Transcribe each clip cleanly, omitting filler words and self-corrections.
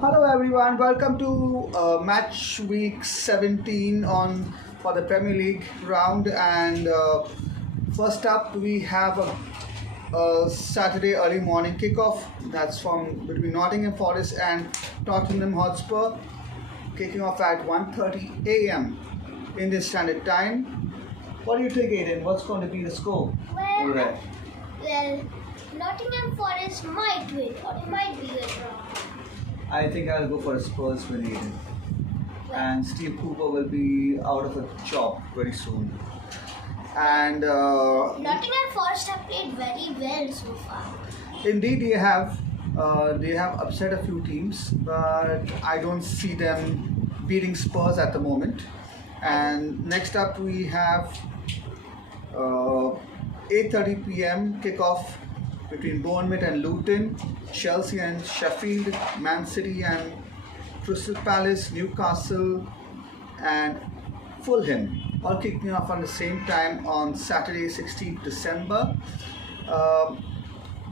Hello everyone, welcome to match week 17 on for the Premier League round. And first up, we have a Saturday early morning kickoff. That's from between Nottingham Forest and Tottenham Hotspur, kicking off at 1:30 a.m. Indian Standard Time. What do you think, Aiden? What's going to be the score? Well, Right. well, Nottingham Forest might win or it might be a draw. I think I'll go for a Spurs win, Aiden. And Steve Cooper will be out of a job very soon. And Nottingham Forest have played very well so far. indeed, they have upset a few teams, but I don't see them beating Spurs at the moment. And next up, we have 8:30 p.m. kickoff between Bournemouth and Luton, Chelsea and Sheffield, Man City and Crystal Palace, Newcastle and Fulham, all kicking off on the same time on Saturday, 16th December.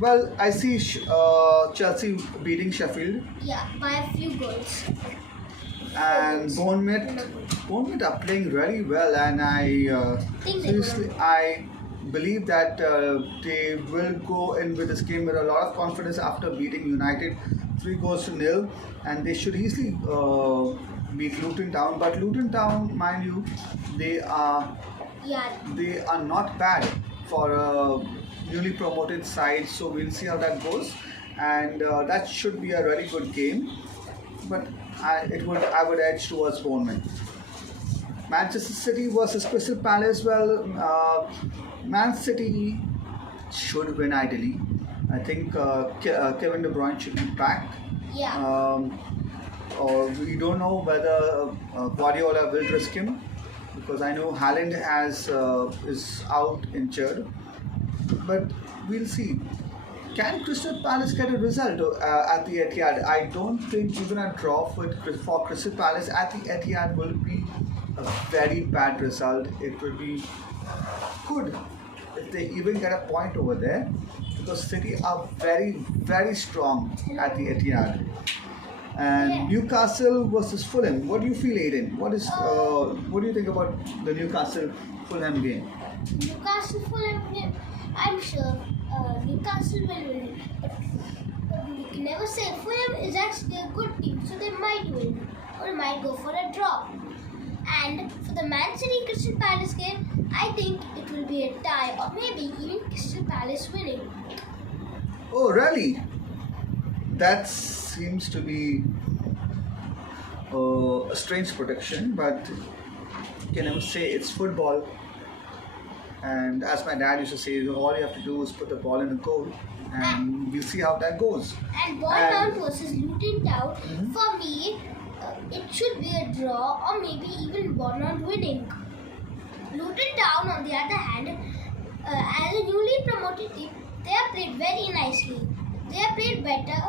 Well, I see Chelsea beating Sheffield Yeah, by a few goals. and Bournemouth are playing really well, and I Think they seriously will. I believe that they will go in with this game with a lot of confidence after beating United 3 goals to nil, and they should easily beat Luton Town. But Luton Town, mind you, they are Yeah, they are not bad for a newly promoted side, so we'll see how that goes, and that should be a really good game. But I would edge towards Bournemouth. Manchester City versus Crystal Palace. Well, Man City should win ideally. I think Kevin De Bruyne should be back. yeah. Or we don't know whether Guardiola will risk him, because I know Haaland is out injured. But we'll see. Can Crystal Palace get a result at the Etihad? I don't think even a draw for Crystal Palace at the Etihad will be a very bad result. It will be good if they even get a point over there, because City are very strong at the Etihad. And Yeah. Newcastle versus Fulham. What do you feel, Aiden? What do you think about the Newcastle Fulham game? Newcastle Fulham game. I'm sure Newcastle will win. But we can never say. Fulham is actually a good team, so they might win or might go for a draw. And for the Man City Crystal Palace game, I think it will be a tie or maybe even Crystal Palace winning. Oh, really? That seems to be a strange prediction, but you can never say. It's football. And as my dad used to say, all you have to do is put the ball in the goal, and we'll see how that goes. And Bournemouth And- versus Luton Town, for me, it should be a draw or maybe even Bournemouth winning. Luton Town, on the other hand, as a newly promoted team, they have played very nicely. They have played better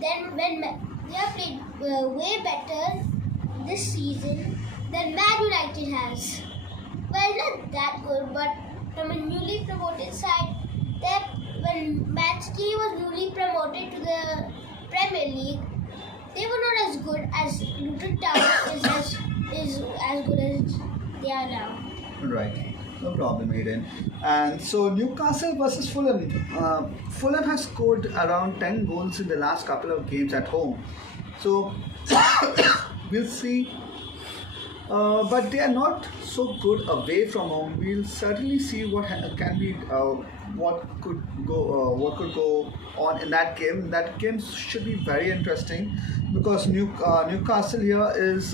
than they have played way better this season than Man United has. Well, not that good, but from a newly promoted side, when Man City was newly promoted to the Premier League, they were not as good as Luton Town is as good as they are now. Right, no problem, Aiden. And so Newcastle versus Fulham. Fulham has scored around 10 goals in the last couple of games at home. So we'll see. But they are not so good away from home. We'll certainly see what could go on in that game. That game should be very interesting, because Newcastle here is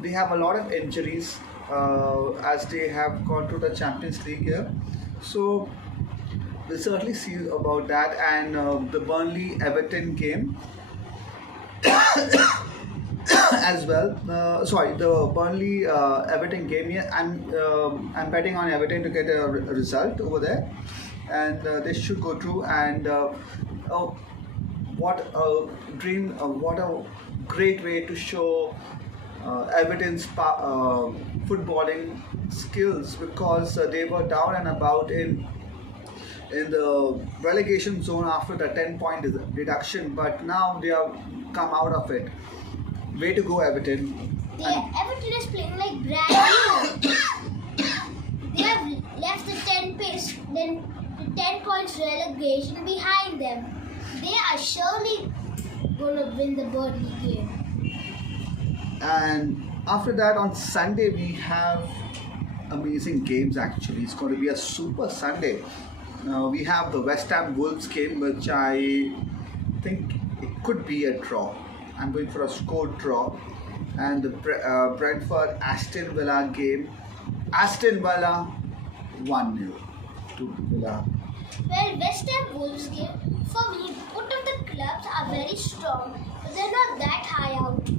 they have a lot of injuries as they have gone to the Champions League here. So we'll certainly see about that, and the Burnley Everton game as well. Sorry, the Burnley Everton game. Yeah, I'm betting on Everton to get a result over there, and they should go through. And oh, what a dream! What a great way to show Everton's footballing skills, because they were down and about in the relegation zone after the 10-point deduction, but now they have come out of it. Way to go, Everton. Everton is playing like brand new. They have left the 10 points relegation behind them. They are surely gonna win the Burnley game. And after that, on Sunday, we have amazing games actually. It's going to be a super Sunday. We have the West Ham Wolves game, which I think it could be a draw. I'm going for a score draw. And the Brentford Aston Villa game. Aston Villa 1-0 to Villa. Well, West Ham Wolves game, for me, both of the clubs are very strong, but they're not that high out.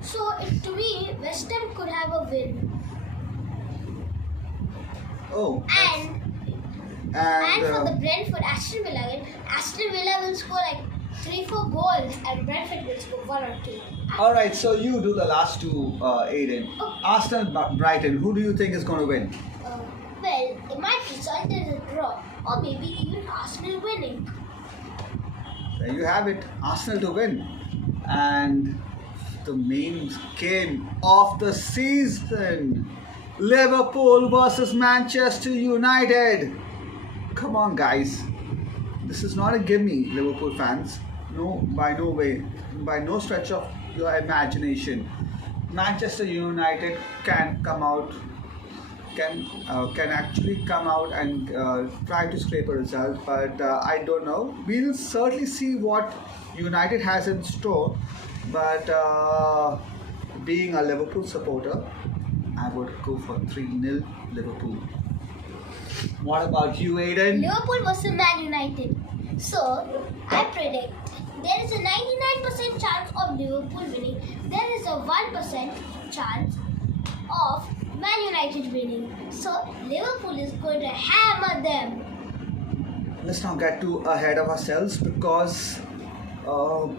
So, to me, West Ham could have a win. Oh. And for the Brentford Aston Villa game, Aston Villa will score like 3-4 goals and Brentford will score 1 or 2. Alright, so you do the last two, Aiden. Okay. Arsenal Brighton, who do you think is going to win? Well, it might result in a draw or maybe even Arsenal winning. There you have it, Arsenal to win. And the main game of the season, Liverpool versus Manchester United. Come on, guys. This is not a gimme, Liverpool fans. No, by no way, by no stretch of your imagination. Manchester United can come out, can actually come out and try to scrape a result, but I don't know. We'll certainly see what United has in store. But being a Liverpool supporter, I would go for 3-0 Liverpool. What about you, Aiden? Liverpool versus Man United. So, I predict there is a 99% chance of Liverpool winning. There is a 1% chance of Man United winning. So, Liverpool is going to hammer them. Let's not get too ahead of ourselves because over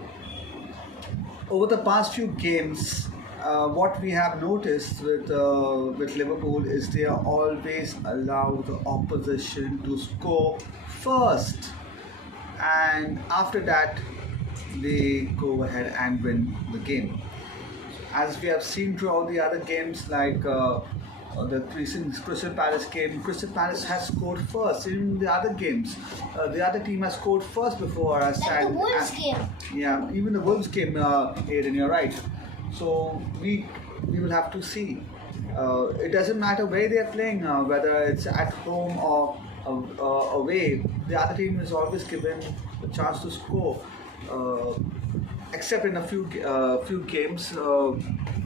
the past few games, what we have noticed with Liverpool is they are always allow the opposition to score first, and after that they go ahead and win the game. As we have seen throughout the other games, like the recent Crystal Palace game, Crystal Palace has scored first. In the other games, the other team has scored first before us. Like the Wolves game. Yeah, even the Wolves game, Aiden, you're right. So we will have to see. It doesn't matter where they are playing, whether it's at home or away. The other team is always given a chance to score. Except in a few games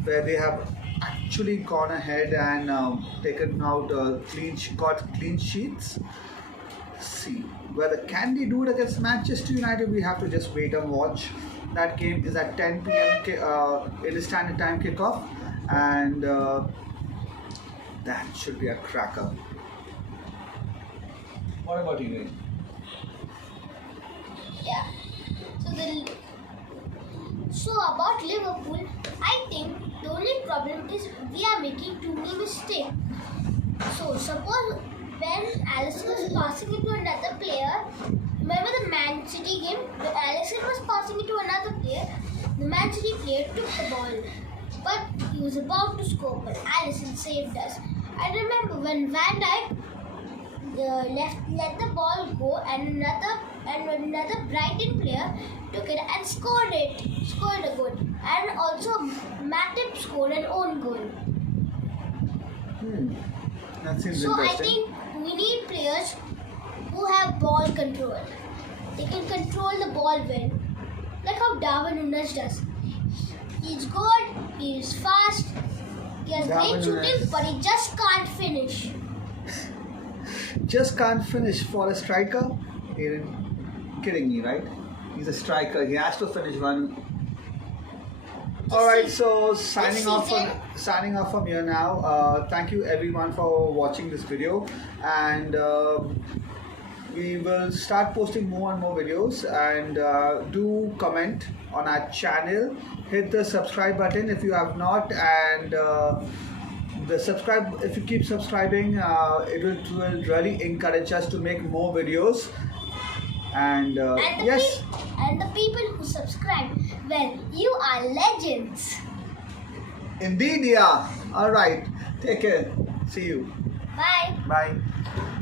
where they have actually gone ahead and taken out got clean sheets. See whether can they do it against Manchester United. We have to just wait and watch. That game is at 10 p.m. It is standard time kickoff, and that should be a cracker. What about you? Yeah. So about Liverpool, I think the only problem is we are making too many mistakes. So suppose when Alisson was passing it to another player, remember the Man City game? When Alisson was passing it to another player, the Man City player took the ball, but he was about to score, but Alisson saved us. I remember when Van Dijk let the ball go, and another Brighton player took it and scored a goal, and also Matip scored an own goal. That seems So I interesting. think we need players who have ball control. They can control the ball well, like how Darwin Núñez does. He's good, he's fast, he has Darwin great shooting, Núñez. but he just can't finish. Just can't finish for a striker? You're kidding me, right? He's a striker. He has to finish one. All right, so signing off from here now. Thank you everyone for watching this video, and we will start posting more and more videos. And do comment on our channel. Hit the subscribe button if you have not, and the subscribe. If you keep subscribing, it will really encourage us to make more videos. And yes, And the people who subscribe, well, you are legends. indeed, yeah. All right. Take care. See you. Bye. Bye.